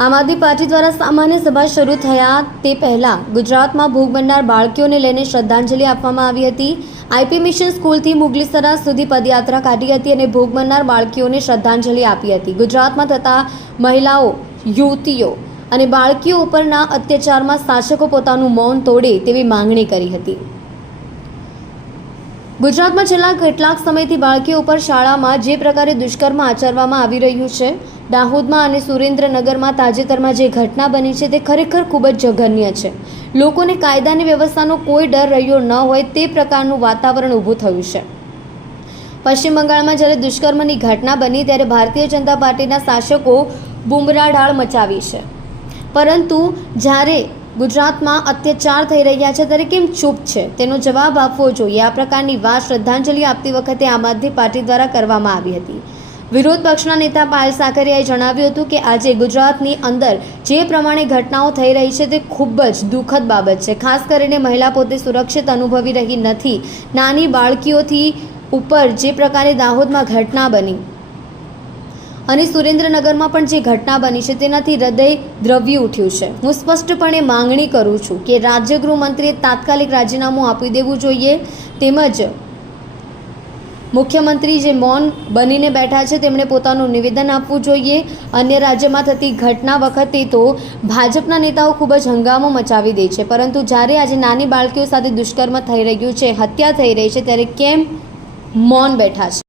આમ આદમી પાર્ટી દ્વારા સામાન્ય સભા શરૂ થયા તે પહેલા ગુજરાતમાં ભોગ બનનાર બાળકીઓને લઈને શ્રદ્ધાંજલિ આપવામાં આવી હતી। આઈપી મિશન સ્કૂલથી મુગલીસરા સુધી પદયાત્રા કાઢી હતી અને ભોગ બનનાર બાળકીઓને શ્રદ્ધાંજલિ આપી હતી। ગુજરાતમાં થતા મહિલાઓ, યુવતીઓ અને બાળકીઓ ઉપરના અત્યાચારમાં શાસકો પોતાનું મૌન તોડે તેવી માંગણી કરી હતી। ગુજરાતમાં છેલ્લા કેટલાક સમયથી બાળકીઓ ઉપર શાળામાં જે પ્રકારે દુષ્કર્મ આચરવામાં આવી રહ્યું છે, દાહોદમાં અને સુરેન્દ્રનગરમાં તાજેતરમાં જે ઘટના બની છે તે ખરેખર ખૂબ જ જઘન્ય છે। લોકોને કાયદાની વ્યવસ્થાનો કોઈ ડર રહ્યો ન હોય તે પ્રકારનું વાતાવરણ ઊભું થયું છે। પશ્ચિમ બંગાળમાં જ્યારે દુષ્કર્મની ઘટના બની ત્યારે ભારતીય જનતા પાર્ટીના શાસકો બુમરાઢાળ મચાવી છે, પરંતુ જ્યારે ગુજરાતમાં અત્યાચાર થઈ રહ્યા છે ત્યારે કેમ ચૂપ છે તેનો જવાબ આપવો જોઈએ। આ પ્રકારની વાત શ્રદ્ધાંજલિ આપતી વખતે આમ આદમી પાર્ટી દ્વારા કરવામાં આવી હતી। વિરોધ પક્ષના નેતા પાયલ સાકરિયાએ જણાવ્યું હતું કે આજે ગુજરાતની અંદર જે પ્રમાણે ઘટનાઓ થઈ રહી છે તે ખૂબ જ દુઃખદ બાબત છે। ખાસ કરીને મહિલા પોતે સુરક્ષિત અનુભવી રહી નથી। નાની બાળકીઓથી ઉપર જે પ્રકારે દાહોદમાં ઘટના બની અને સુરેન્દ્રનગરમાં પણ જે ઘટના બની છે તેનાથી હૃદય દ્રવી ઉઠ્યું છે। હું સ્પષ્ટપણે માંગણી કરું છું કે રાજ્ય ગૃહમંત્રીએ તાત્કાલિક રાજીનામું આપી દેવું જોઈએ, તેમજ મુખ્યમંત્રી જે મૌન બનીને બેઠા છે તેમણે પોતાનું નિવેદન આપવું જોઈએ। અન્ય રાજ્યમાં થતી ઘટના વખતે તો ભાજપના નેતાઓ ખૂબ જ હંગામો મચાવી દે છે, પરંતુ જ્યારે આજે નાની બાળકીઓ સાથે દુષ્કર્મ થઈ રહ્યું છે, હત્યા થઈ રહી છે, ત્યારે કેમ મૌન બેઠા છે?